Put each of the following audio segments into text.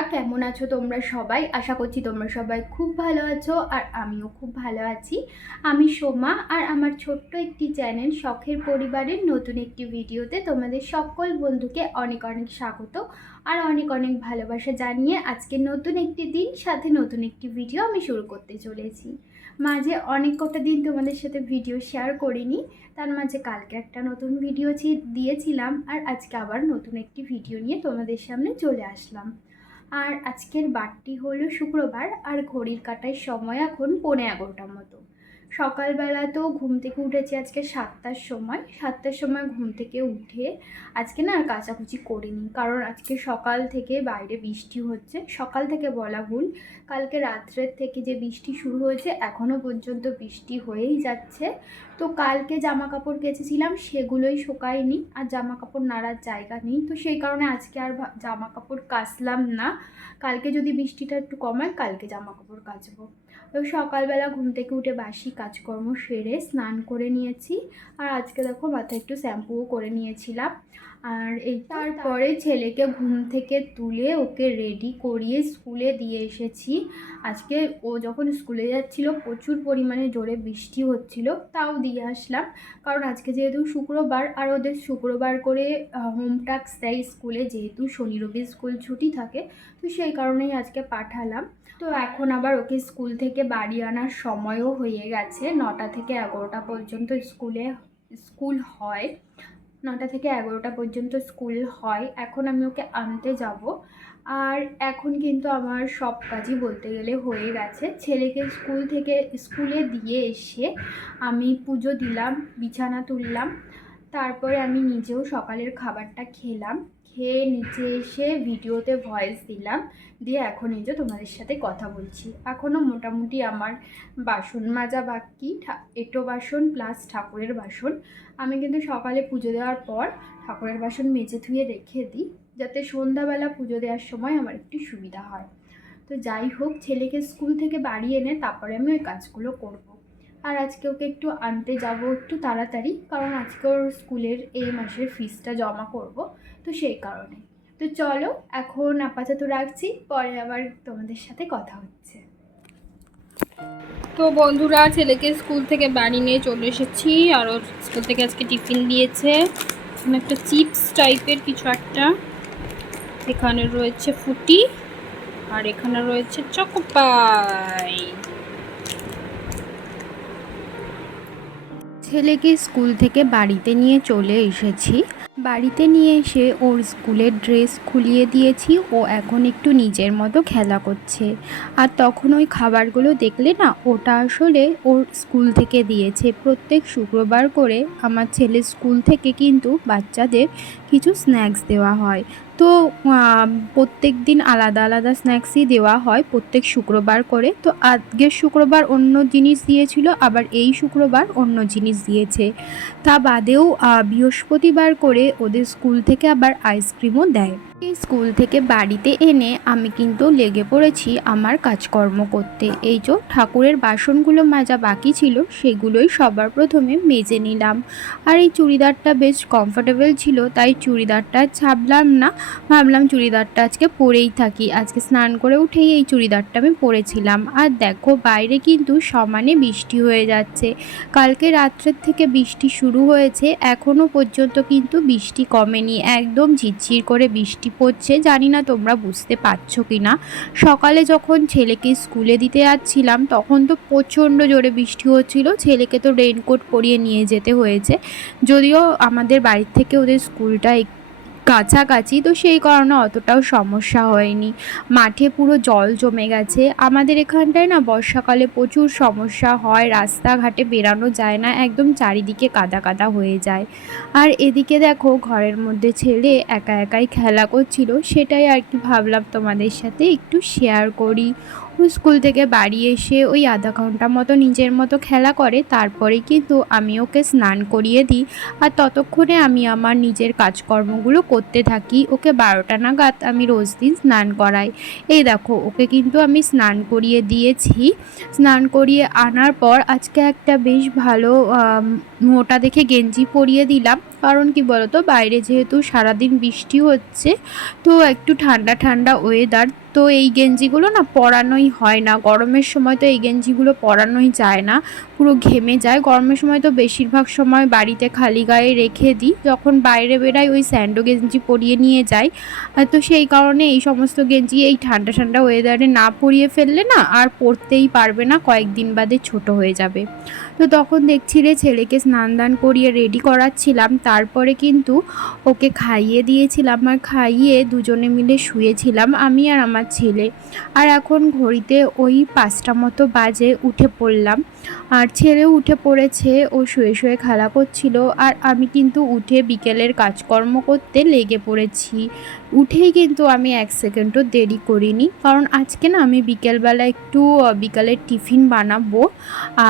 বন্ধুরা, কেমন আছো তোমরা সবাই? আশা করছি তোমরা সবাই খুব ভালো আছো আর আমিও খুব ভালো আছি। আমি সোমা আর আমার ছোট্ট একটি চ্যানেল শখের পরিবারের নতুন একটি ভিডিওতে তোমাদের সকল বন্ধুকে অনেক অনেক স্বাগত আর অনেক অনেক ভালোবাসা জানিয়ে আজকে নতুন একটি দিন সাথে নতুন একটি ভিডিও আমি শুরু করতে চলেছি। মাঝে অনেক কটা দিন তোমাদের সাথে ভিডিও শেয়ার করিনি, তার মাঝে কালকে একটা নতুন ভিডিও দিয়েছিলাম আর আজকে আবার নতুন একটি ভিডিও নিয়ে তোমাদের সামনে চলে আসলাম। আর আজকের বারটি হলো শুক্রবার আর ঘড়ির কাঁটার সময় এখন 11:15 মতো। সকালবেলা তো ঘুম থেকে উঠেছি আজকে 7টার সময় ঘুম থেকে উঠে আজকে না আর কাচাকুচি করিনি, কারণ আজকে সকাল থেকে বাইরে বৃষ্টি হচ্ছে। সকাল থেকে বলা ভুল, কালকে রাত্রের থেকে যে বৃষ্টি শুরু হয়েছে এখনও পর্যন্ত বৃষ্টি হয়েই যাচ্ছে। তো কালকে জামা কাপড় কেচেছিলাম সেগুলোই শুকায়নি আর জামা কাপড় নাড়ার জায়গা নেই, তো সেই কারণে আজকে আর জামা কাপড় কাচলাম না। কালকে যদি বৃষ্টিটা একটু কমায় কালকে জামা কাপড় কাচবো। তো সকালবেলা ঘুম থেকে উঠে বাসি কাজকর্ম সেরে স্নান করে নিয়েছি আর আজকে দেখো মাথায় একটু শ্যাম্পুও করে নিয়েছিলাম। আর এই তারপরে ছেলেকে ঘুম থেকে তুলে ওকে রেডি করিয়ে স্কুলে দিয়ে এসেছি। আজকে ও যখন স্কুলে যাচ্ছিল প্রচুর পরিমাণে জোরে বৃষ্টি হচ্ছিল, তাও দিয়ে আসলাম। কারণ আজকে যেহেতু শুক্রবার আর ওদের শুক্রবার করে হোম টাস্ক দেয় স্কুলে, যেহেতু শনি রবি স্কুল ছুটি থাকে, তো সেই কারণেই আজকে পাঠালাম। তো এখন আবার ওকে স্কুল থেকে বাড়ি আনার সময়ও হয়ে গেছে। 9টা থেকে 11টা পর্যন্ত স্কুল হয়। 9টা থেকে 11টা পর্যন্ত স্কুল হয়। এখন আমি ওকে আনতে যাব। আর এখন কিন্তু আমার সব কাজই বলতে গেলে হয়ে গেছে। ছেলেকে স্কুলে দিয়ে এসে আমি পুজো দিলাম, বিছানা তুললাম, তারপরে আমি নিজেও সকালের খাবারটা খেলাম। খেয়ে নিচে এসে ভিডিওতে ভয়েস দিলাম, দিয়ে এখন এই যে তোমাদের সাথে কথা বলছি। এখনও মোটামুটি আমার বাসন মাজা বাকি, এঁটো বাসন প্লাস ঠাকুরের বাসন। আমি কিন্তু সকালে পুজো দেওয়ার পর ঠাকুরের বাসন মেজে ধুয়ে রেখে দিই, যাতে সন্ধ্যাবেলা পুজো দেওয়ার সময় আমার একটু সুবিধা হয়। তো যাই হোক, ছেলেকে স্কুল থেকে বাড়ি এনে তারপরে আমি ওই কাজগুলো করব। আর আজকে ওকে একটু আনতে যাব একটু তাড়াতাড়ি, কারণ আজকে ওর স্কুলের এই মাসের ফিসটা জমা করব, তো সেই কারণে। তো চলো এখন আপাতত রাখছি, পরে আবার তোমাদের সাথে কথা হচ্ছে। তো বন্ধুরা, ছেলেকে স্কুল থেকে বাড়ি নিয়ে চলে এসেছি আর ওর স্কুল থেকে আজকে টিফিন দিয়েছে। এখানে একটা চিপস টাইপের কিছু একটা, এখানে রয়েছে ফুটি আর এখানে রয়েছে চকোপাই। ছেলেকে স্কুল থেকে বাড়িতে নিয়ে চলে এসেছি। বাড়িতে নিয়ে এসে ওর স্কুলের ড্রেস খুলিয়ে দিয়েছি, ও এখন একটু নিজের মতো খেলা করছে। আর তখন ওই খাবারগুলো দেখলে না, ওটা আসলে ওর স্কুল থেকে দিয়েছে। প্রত্যেক শুক্রবার করে আমার ছেলের স্কুল থেকে কিন্তু বাচ্চাদের কিছু স্ন্যাক্স দেওয়া হয়। তো প্রত্যেক দিন আলাদা আলাদা স্ন্যাক্সই দেওয়া হয় প্রত্যেক শুক্রবার করে। তো আজকের শুক্রবার অন্য জিনিস দিয়েছিল, আবার এই শুক্রবার অন্য জিনিস দিয়েছে। তা বাদেও বৃহস্পতিবার করে ওদের স্কুল থেকে আবার আইসক্রিমও দেয়। এই স্কুল থেকে বাড়িতে এনে আমি কিন্তু লেগে পড়েছি আমার কাজকর্ম করতে। এই যে ঠাকুরের বাসনগুলো মাজা বাকি ছিল সেগুলোই সবার প্রথমে মেজে নিলাম। আর এই চুড়িদারটা বেশ কমফোর্টেবল ছিল, তাই চুড়িদারটা ছাড়লাম না, ভাবলাম চুড়িদারটা আজকে পরেই থাকি। আজকে স্নান করে উঠেই এই চুড়িদারটা আমি পরেছিলাম। আর দেখো বাইরে কিন্তু সমানে বৃষ্টি হয়ে যাচ্ছে। কালকে রাত্রের থেকে বৃষ্টি শুরু হয়েছে, এখনও পর্যন্ত কিন্তু বৃষ্টি কমেনি, একদম ঝিরঝির করে বৃষ্টি পড়ছে। জানি না তোমরা বুঝতে পারছো কি না। সকালে যখন ছেলেকে স্কুলে দিতে যাচ্ছিলাম তখন তো প্রচণ্ড জোরে বৃষ্টি হচ্ছিল, ছেলেকে তো রেইনকোট পরিয়ে নিয়ে যেতে হয়েছে। যদিও আমাদের বাড়ির থেকে ওদের স্কুলটা কাছাকাছি, তো সেই কারণে অতটাও সমস্যা হয়নি। মাঠে পুরো জল জমে গেছে। আমাদের এখানটায় না বর্ষাকালে প্রচুর সমস্যা হয়, রাস্তাঘাটে বেরানো যায় না, একদম চারিদিকে কাদা কাদা হয়ে যায়। আর এদিকে দেখো ঘরের মধ্যে ছেলে একা একাই খেলা করছিল, সেটাই আর কি ভাবলাম তোমাদের সাথে একটু শেয়ার করি। ও স্কুল থেকে বাড়ি এসে ওই আধা ঘন্টা মতো নিজের মতো খেলা করে, তারপরে কিন্তু আমি ওকে স্নান করিয়ে দিই। আর ততক্ষণে আমি আমার নিজের কাজকর্মগুলো করতে থাকি। ওকে 12টা নাগাদ আমি রোজ দিন স্নান করাই। এই দেখো ওকে কিন্তু আমি স্নান করিয়ে দিয়েছি। স্নান করিয়ে আনার পর আজকে একটা বেশ ভালো মোটা দেখে গেঞ্জি পরিয়ে দিলাম। কারণ কি বলতো, বাইরে যেহেতু সারাদিন বৃষ্টি হচ্ছে, তো একটু ঠান্ডা ঠান্ডা ওয়েদার, তো এই গেঞ্জিগুলো না পরানোই হয় না। গরমের সময় তো এই গেঞ্জিগুলো পরানোই যায় না, পুরো ঘেমে যায়। গরমের সময় তো বেশিরভাগ সময় বাড়িতে খালি গায়ে রেখে দিই, যখন বাইরে বেরাই ওই স্যান্ডো গেঞ্জি পরিয়ে নিয়ে যাই। তো সেই কারণে এই সমস্ত গেঞ্জি এই ঠান্ডা ঠান্ডা ওয়েদারে না পরিয়ে ফেললে না আর পরতেই পারবে না, কয়েকদিন বাদে ছোট হয়ে যাবে। তো তখন দেখছি রে ছেলেকে স্নান দান করিয়ে রেডি করাচ্ছিলাম, তারপরে কিন্তু ওকে খাইয়ে দিয়েছিলাম, আর খাইয়ে দুজনে মিলে শুয়েছিলাম আমি আর আমার ছেলে। আর এখন ঘড়িতে ওই 5টা মতো বাজে, উঠে পড়লাম। আর ছেলেও উঠে পড়েছে, ও শুয়ে শুয়ে খেলা করছিল, আর আমি কিন্তু উঠে বিকেলের কাজকর্ম করতে লেগে পড়েছি। উঠেই কিন্তু আমি 1 সেকেন্ডও দেরি করিনি, কারণ আজকে না আমি বিকেলবেলা একটু বিকালের টিফিন বানাবো।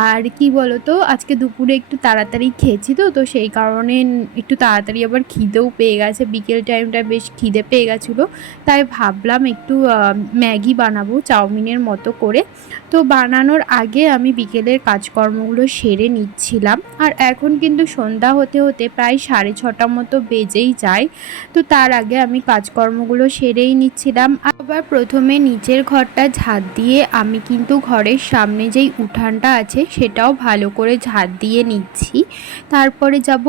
আর কি বলতো, আজকে দুপুরে একটু তাড়াতাড়ি খেয়েছি, তো সেই কারণে একটু তাড়াতাড়ি আবার খিদেও পেয়ে গেছে, বিকেল টাইমটা বেশ খিদে পেয়ে গেছিলো। তাই ভাবলাম একটু ম্যাগি বানাবো চাউমিনের মতো করে। তো বানানোর আগে আমি বিকেলের কাজকর্মগুলো সেরে নিচ্ছিলাম। আর এখন কিন্তু সন্ধ্যা হতে হতে প্রায় 6:30 মতো বেজেই যায়। তো তার আগে আমি কাজকর্মগুলো সেরেই নিচ্ছিলাম। আবার প্রথমে নিচের ঘরটা ঝাড় দিয়ে আমি কিন্তু ঘরের সামনে যেই উঠানটা আছে সেটাও ভালো করে ঝাড় দিয়ে নিচ্ছি। তারপরে যাব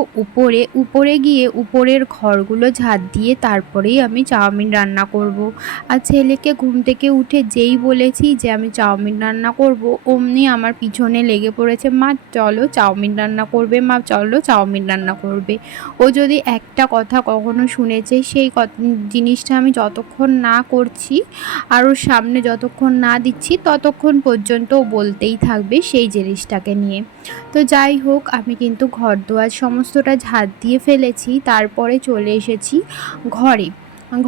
উপরে গিয়ে উপরের ঘরগুলো ঝাড় দিয়ে তারপরেই আমি চাউমিন রান্না করব। আর ছেলেকে ঘুম থেকে উঠে যেই বলেছি যে আমি চাউমিন রান্না করব, অমনি আমার পিছনে লেগে পড়েছে, মা চলো চাউমিন রান্না করবে, মা চলো চাউমিন রান্না করবে। ও যদি একটা কথা কখনো শুনেছে, সেই জিনিসটা আমি যতক্ষণ না করছি আর ওর সামনে যতক্ষণ না দিচ্ছি ততক্ষণ পর্যন্ত ও বলতেই থাকবে সেই জিনিসটাকে নিয়ে। তো যাই হোক, আমি কিন্তু ঘর দুয়ার সমস্তটা ঝাড় দিয়ে ফেলেছি, তারপরে চলে এসেছি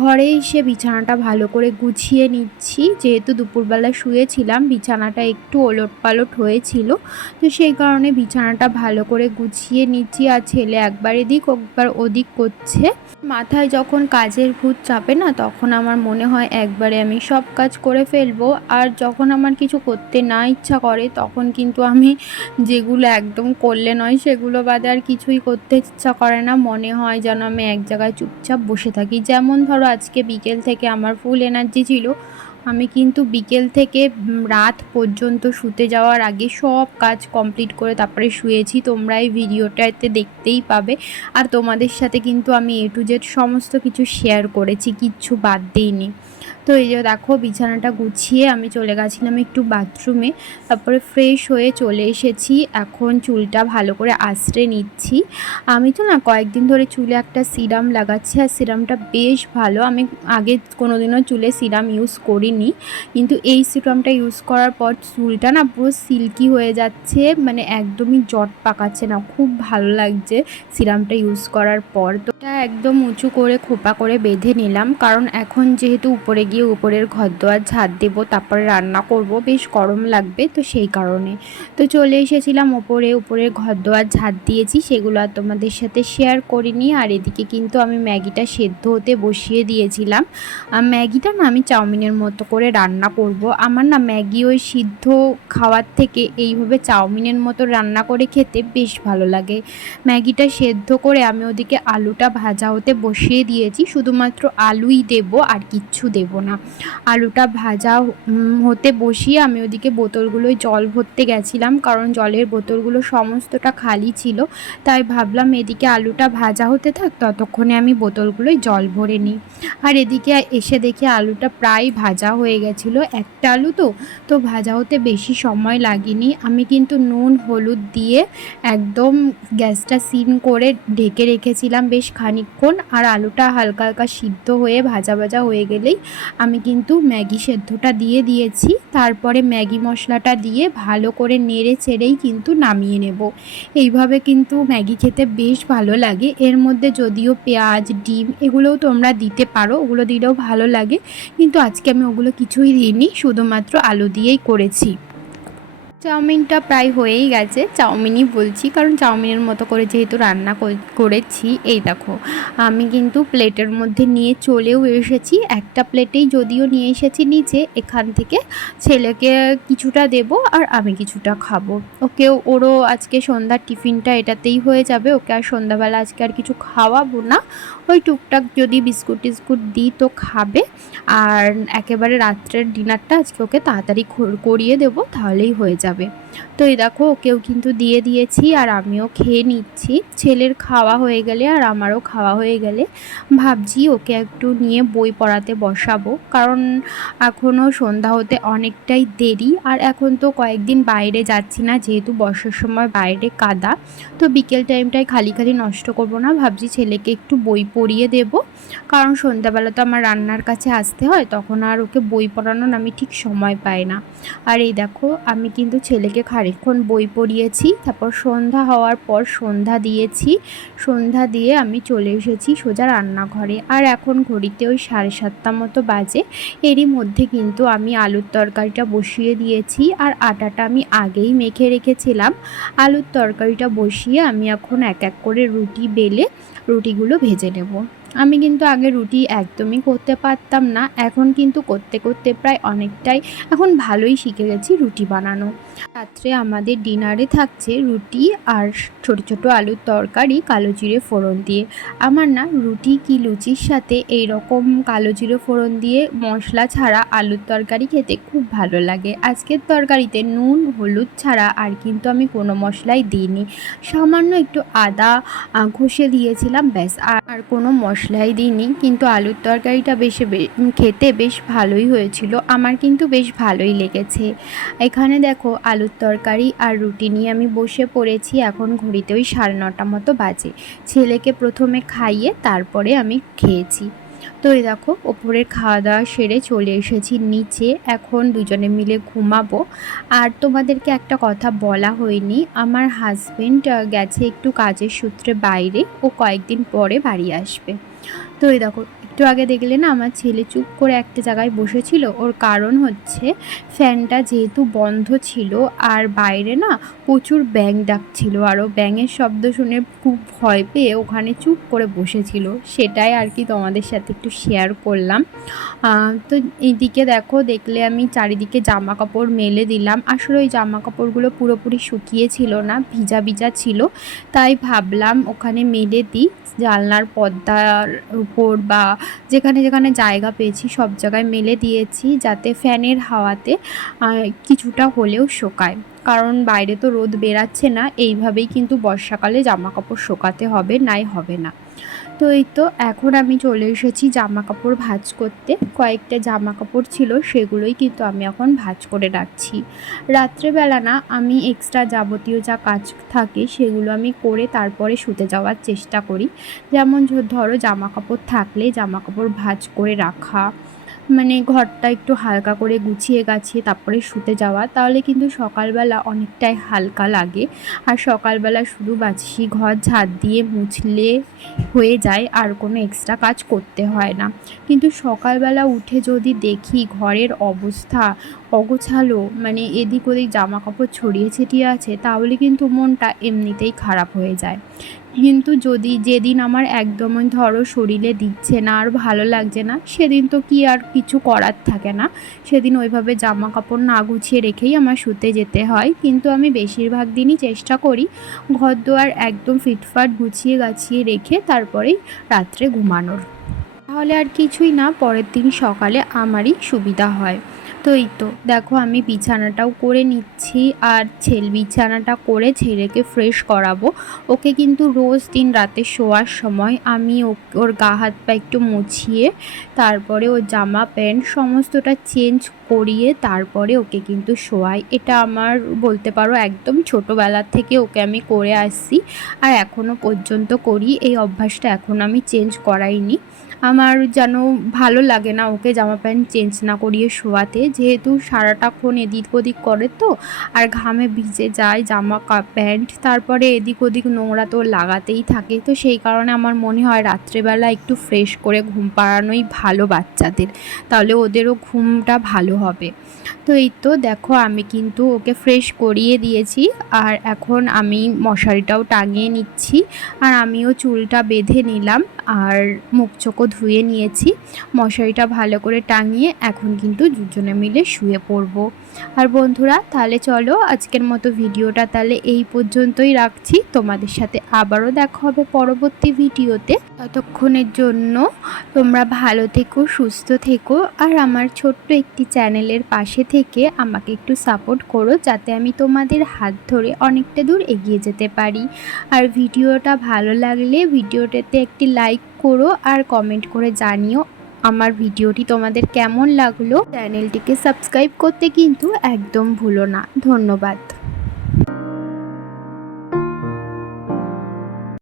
ঘরে এসে বিছানাটা ভালো করে গুছিয়ে নিচ্ছি। যেহেতু দুপুরবেলা শুয়েছিলাম, বিছানাটা একটু ওলটপালট হয়েছিল, তো সেই কারণে বিছানাটা ভালো করে গুছিয়ে নিচ্ছি। আর ছেলে একবার এদিক একবার ওদিক করছে। মাথায় যখন কাজের ভূত চাপে না, তখন আমার মনে হয় একবারে আমি সব কাজ করে ফেলবো। আর যখন আমার কিছু করতে না ইচ্ছা করে, তখন কিন্তু আমি যেগুলো একদম করলে নয় সেগুলো বাদে আর কিছুই করতে ইচ্ছা করে না। মনে হয় যেন আমি এক জায়গায় চুপচাপ বসে থাকি। যেমন ধরো আজকে বিকেল থেকে আমার ফুল এনার্জি ছিল, আমি কিন্তু বিকেল থেকে রাত পর্যন্ত শুতে যাওয়ার আগে সব কাজ কমপ্লিট করে তারপরে শুয়েছি। তোমরা এই ভিডিওটাতে দেখতেই পাবে। আর তোমাদের সাথে কিন্তু আমি A to Z সমস্ত কিছু শেয়ার করেছি, কিচ্ছু বাদ দিইনি। তো এই যে দেখো, বিছানাটা গুছিয়ে আমি চলে গেছিলাম একটু বাথরুমে, তারপরে ফ্রেশ হয়ে চলে এসেছি। এখন চুলটা ভালো করে আঁচড়ে নিচ্ছি। আমি তো না কয়েকদিন ধরে চুলে একটা সিরাম লাগাচ্ছি, আর সিরামটা বেশ ভালো। আমি আগে কোনোদিনও চুলে সিরাম ইউজ করিনি, কিন্তু এই সিরামটা ইউজ করার পর চুলটা না পুরো সিল্কি হয়ে যাচ্ছে, মানে একদমই জট পাকাচ্ছে না, খুব ভালো লাগছে সিরামটা ইউজ করার পর। তো এটা একদম উঁচু করে খোপা করে বেঁধে নিলাম, কারণ এখন যেহেতু উপরে গিয়ে উপরের ঘর দোয়ার ঝাড় দেবো, তারপরে রান্না করব, বেশ গরম লাগবে, তো সেই কারণে। তো চলে এসেছিলাম উপরের ঘর দোয়ার ঝাড় দিয়েছি, সেগুলো আর তোমাদের সাথে শেয়ার করিনি। আর এদিকে কিন্তু আমি ম্যাগিটা সেদ্ধ হতে বসিয়ে দিয়েছিলাম। ম্যাগিটা না আমি চাউমিনের মতো করে রান্না করব। আমার না ম্যাগি ওই সিদ্ধ খাওয়ার থেকে এইভাবে চাউমিনের মতো রান্না করে খেতে বেশ ভালো লাগে। ম্যাগিটা সেদ্ধ করে আমি ওদিকে আলুটা ভাজা হতে বসিয়ে দিয়েছি, শুধুমাত্র আলুই দেব আর কিচ্ছু দেব না। আলুটা ভাজা হতে বসিয়ে আমি ওদিকে বোতলগুলোয় জল ভরতে গেছিলাম, কারণ জলের বোতলগুলো সমস্তটা খালি ছিল। তাই ভাবলাম এদিকে আলুটা ভাজা হতে থাক, ততক্ষণে আমি বোতলগুলোয় জল ভরে নিই। আর এদিকে এসে দেখি আলুটা প্রায় ভাজা হয়ে গেছিলো, একটা আলু তো ভাজা হতে বেশি সময় লাগেনি। আমি কিন্তু নুন হলুদ দিয়ে একদম গ্যাসটা সিম করে ঢেকে রেখেছিলাম বেশ খানিকক্ষণ। আর আলুটা হালকা হালকা সিদ্ধ হয়ে ভাজা ভাজা হয়ে গেলেই আমি কিন্তু ম্যাগি সেদ্ধটা দিয়ে দিয়েছি। তারপরে ম্যাগি মশলাটা দিয়ে ভালো করে নেড়ে চেড়েই কিন্তু নামিয়ে নেব। এইভাবে কিন্তু ম্যাগি খেতে বেশ ভালো লাগে। এর মধ্যে যদিও পেঁয়াজ ডিম এগুলোও তোমরা দিতে পারো, ওগুলো দিলেও ভালো লাগে, কিন্তু আজকে আমি ওগুলো কিছুই দিইনি, শুধুমাত্র আলু দিয়েই করেছি। চাউমিনটা প্রায় হয়েই গেছে, চাউমিনই বলছি কারণ চাউমিনের মতো করে যেহেতু রান্না করেছি। এই দেখো আমি কিন্তু প্লেটের মধ্যে নিয়ে চলেও এসেছি, একটা প্লেটেই যদিও নিয়ে এসেছি নিচে, এখান থেকে ছেলেকে কিছুটা দেব আর আমি কিছুটা খাবো। ওরও আজকে সন্ধ্যার টিফিনটা এটাতেই হয়ে যাবে, ওকে আর সন্ধ্যাবেলা আজকে আর কিছু খাওয়াবো না, ওই টুকটাক যদি বিস্কুট টিস্কুট দিই তো খাবে। আর একেবারে রাত্রের ডিনারটা আজকে ওকে তাড়াতাড়ি করিয়ে দেবো, তাহলেই হয়ে যাবে। তো এই দেখো ওকেও কিন্তু দিয়ে দিয়েছি আর আমিও খেয়ে নিচ্ছি। ছেলের খাওয়া হয়ে গেলে আর আমারও খাওয়া হয়ে গেলে ভাবছি ওকে একটু নিয়ে বই পড়াতে বসাবো, কারণ এখনও সন্ধ্যা হতে অনেকটাই দেরি। আর এখন তো কয়েকদিন বাইরে যাচ্ছি না, যেহেতু বর্ষার সময় বাইরে কাদা, তো বিকেল টাইমটায় খালি খালি নষ্ট করব না, ভাবছি ছেলেকে একটু বই পড়িয়ে দেব। কারণ সন্ধ্যাবেলা তো আমার রান্নার কাছে আসতে হয়, তখন আর ওকে বই পড়ানোর আমি ঠিক সময় পাই না। আর এই দেখো আমি কিন্তু ছেলেকে খানিকক্ষণ বই পড়িয়েছি, তারপর সন্ধ্যা হওয়ার পর সন্ধ্যা দিয়েছি। সন্ধ্যা দিয়ে আমি চলে এসেছি সোজা রান্নাঘরে, আর এখন ঘড়িতে ওই 7:30 মতো বাজে। এরই মধ্যে কিন্তু আমি আলুর তরকারিটা বসিয়ে দিয়েছি, আর আটাটা আমি আগেই মেখে রেখেছিলাম। আলুর তরকারিটা বসিয়ে আমি এখন এক এক করে রুটি বেলে রুটিগুলো ভেজে নেব। আমি কিন্তু আগে রুটি একদমই করতে পারতাম না, এখন কিন্তু করতে করতে প্রায় অনেকটাই এখন ভালোই শিখে গেছি রুটি বানানো। রাত্রে আমাদের ডিনারে থাকছে রুটি আর ছোট ছোট আলুর তরকারি কালো জিরে ফোড়ন দিয়ে। আমার না রুটি কি লুচির সাথে এই রকম কালো জিরে ফোড়ন দিয়ে মশলা ছাড়া আলুর তরকারি খেতে খুব ভালো লাগে। আজকের তরকারিতে নুন হলুদ ছাড়া আর কিন্তু আমি কোনো মশলাই দিইনি, সামান্য একটু আদা ঘষে দিয়েছিলাম, ব্যাস, আর কোনো মশলাই দিইনি। কিন্তু আলুর তরকারিটা খেতে বেশ ভালোই হয়েছিল, আমার কিন্তু বেশ ভালোই লেগেছে। এখানে দেখো আলুর তরকারি আর রুটি নিয়ে আমি বসে পড়েছি, এখন ঘড়িতে ওই 9:30 মতো বাজে। ছেলেকে প্রথমে খাইয়ে তারপরে আমি খেয়েছি। তো এই দেখো ওপরের খাওয়া দাওয়া সেরে চলে এসেছি নিচে, এখন দুজনে মিলে ঘুমাবো। আর তোমাদেরকে একটা কথা বলা হয়নি, আমার হাজবেন্ড গেছে একটু কাজের সূত্রে বাইরে, ও কয়েকদিন পরে বাড়ি আসবে। তো এই দেখো একটু আগে দেখলে না আমার ছেলে চুপ করে একটা জায়গায় বসেছিল, ওর কারণ হচ্ছে ফ্যানটা যেহেতু বন্ধ ছিল আর বাইরে না প্রচুর ব্যাঙ ডাকছিল, আর ও ব্যাঙের শব্দ শুনে খুব ভয় পেয়ে ওখানে চুপ করে বসেছিল, সেটাই আর কি তোমাদের সাথে একটু শেয়ার করলাম। তো এইদিকে দেখলে আমি চারিদিকে জামা কাপড় মেলে দিলাম, আসলে ওই জামা কাপড়গুলো পুরোপুরি শুকিয়েছিল না, ভিজা ভিজা ছিল, তাই ভাবলাম ওখানে মেলে দিই, জানলার পর্দার উপর বা যেখানে যেখানে জায়গা পেয়েছি সব জায়গায় মেলে দিয়েছি, যাতে ফ্যানের হাওয়াতে কিছুটা হলেও শোকায়, কারণ বাইরে তো রোদ বেরাচ্ছে না, এইভাবেই কিন্তু বর্ষাকালে জামা কাপড় শোকাতে হবে, নাই হবে না। তো এই তো এখন আমি চলে এসেছি জামা কাপড় ভাঁজ করতে, কয়েকটা জামা কাপড় ছিল সেগুলোই কিন্তু আমি এখন ভাঁজ করে রাখছি। রাত্রেবেলা না আমি এক্সট্রা যাবতীয় যা কাজ থাকে সেগুলো আমি করে তারপরে শুতে যাওয়ার চেষ্টা করি, যেমন ধরো জামা কাপড় থাকলে জামা কাপড় ভাঁজ করে রাখা, মানে ঘরটা একটু হালকা করে গুছিয়ে গাছিয়ে তারপরে শুতে যাওয়া, তাহলে কিন্তু সকালবেলা অনেকটাই হালকা লাগে। আর সকালবেলা শুধু বাসি ঘর ঝাড় দিয়ে মুছলে হয়ে যায়, আর কোনো এক্সট্রা কাজ করতে হয় না। কিন্তু সকালবেলা উঠে যদি দেখি ঘরের অবস্থা অগোছালো, মানে এদিক ওদিক জামা কাপড় ছড়িয়ে ছিটিয়ে আছে, তাহলে কিন্তু মনটা এমনিতেই খারাপ হয়ে যায়। কিন্তু যেদিন আমার একদমই ধরো শরীরে দিচ্ছে না আর ভালো লাগছে না, সেদিন তো কি আর কিছু করার থাকে না, সেদিন ওইভাবে জামা কাপড় না গুছিয়ে রেখেই আমার শুতে যেতে হয়। কিন্তু আমি বেশিরভাগ দিনই চেষ্টা করি ঘর দুয়ার একদম ফিটফাট গুছিয়ে গাছিয়ে রেখে তারপরেই রাত্রে ঘুমানোর, তাহলে আর কিছুই না, পরের দিন সকালে আমারই সুবিধা হয়। তো এই তো দেখো আমি বিছানাটাও করে নিচ্ছি, আর বিছানাটা করে ছেলেকে ফ্রেশ করাবো। ওকে কিন্তু রোজ দিন রাতে শোয়ার সময় আমি ওর গা হাত পা একটু মুছিয়ে তারপরে ওর জামা প্যান্ট সমস্তটা চেঞ্জ করিয়ে তারপরে ওকে কিন্তু শোয়াই। এটা আমার বলতে পারো একদম ছোটোবেলার থেকে ওকে আমি করে আসছি, আর এখনও পর্যন্ত করি, এই অভ্যাসটা এখন আমি চেঞ্জ করাইনি। আমার যেন ভালো লাগে না ওকে জামা প্যান্ট চেঞ্জ না করিয়ে শোয়াতে, যেহেতু সারাটাক্ষণ এদিক ওদিক করে তো, আর ঘামে ভিজে যায় জামা প্যান্ট, তারপরে এদিক ওদিক নোংরা তো লাগাতেই থাকে, তো সেই কারণে আমার মনে হয় রাত্রেবেলা একটু ফ্রেশ করে ঘুম পাড়ানোই ভালো বাচ্চাদের, তাহলে ওদেরও ঘুমটা ভালো হবে। তো এই তো দেখো আমি কিন্তু ওকে ফ্রেশ করিয়ে দিয়েছি, আর এখন আমি মশারিটাও টাঙিয়ে নিচ্ছি, আর আমিও চুলটা বেঁধে নিলাম, আর মুখ চোখও ধুয়ে নিয়েছি। মশারিটা ভালো করে টাঙিয়ে এখন কিন্তু দুজনে মিলে শুয়ে পড়বো। আর বন্ধুরা তাহলে চলো আজকের মতো ভিডিওটা তাহলে এই পর্যন্তই রাখছি। তোমাদের সাথে আবারও দেখা হবে পরবর্তী ভিডিওতে। ততক্ষণের জন্য তোমরা ভালো থেকো, সুস্থ থেকো, আর আমার ছোট্ট একটি চ্যানেলের পাশে থেকে আমাকে একটু সাপোর্ট করো, যাতে আমি তোমাদের হাত ধরে অনেকটা দূর এগিয়ে যেতে পারি। আর ভিডিওটা ভালো লাগলে ভিডিওটাতে একটি লাইক করো, আর কমেন্ট করে জানিও আমার ভিডিওটি তোমাদের কেমন লাগলো। চ্যানেলটিকে সাবস্ক্রাইব করতে কিন্তু একদম ভুলো না। ধন্যবাদ।